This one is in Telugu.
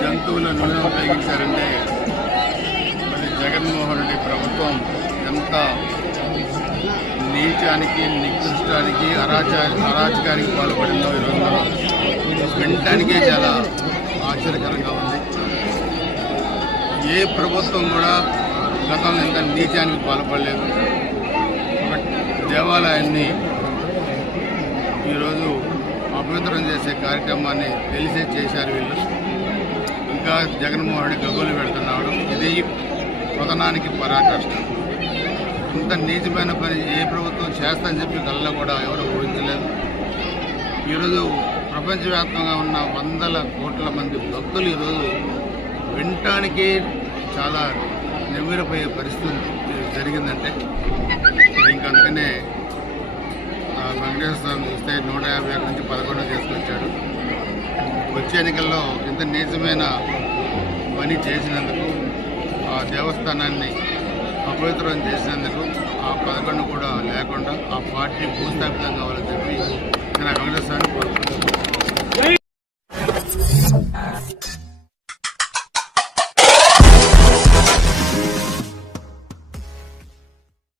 జంతువుల నూనె ఉపయోగించారంటే మరి జగన్మోహన్ రెడ్డి ప్రభుత్వం ఎంత నీచానికి నికృష్టానికి అరాచకానికి పాల్పడిందో ఈరోజు మనం వినటానికే చాలా ఆశ్చర్యకరంగా ఉంది. ఏ ప్రభుత్వం కూడా గతంలో ఇంత నీచానికి పాల్పడలేదు. ఒక దేవాలయాన్ని ఈరోజు అపవిత్రం చేసే కార్యక్రమాన్ని తెలిసే చేశారు వీళ్ళు. ఇంకా జగన్మోహన్ రెడ్డి గగ్గోలు పెడుతున్నాడు. ఇది పతనానికి పరాకాష్ట. ఇంత నీచమైన పని ఏ ప్రభుత్వం చేస్తానని చెప్పి కళ్ళలో కూడా ఎవరు ఊహించలేదు. ఈరోజు ప్రపంచవ్యాప్తంగా ఉన్న వందల కోట్ల మంది భక్తులు ఈరోజు వినటానికి చాలా నివ్వెరపోయే పరిస్థితి జరిగిందంటే ఇంకా అందుకనే వెంకటేశ్వర స్వామి చూస్తే 151 నుంచి 11 చేసుకొచ్చాడు. వచ్చే ఎన్నికల్లో ఇంత నీచమైన పని చేసినందుకు, ఆ దేవస్థానాన్ని అపవిత్రం చేసినందుకు ఆ 11 కూడా లేకుండా ఆ పార్టీ భూస్థాపితం కావాలని చెప్పి నేను వెంకటేశ్వర స్వామిని కోరుకుంటున్నాను.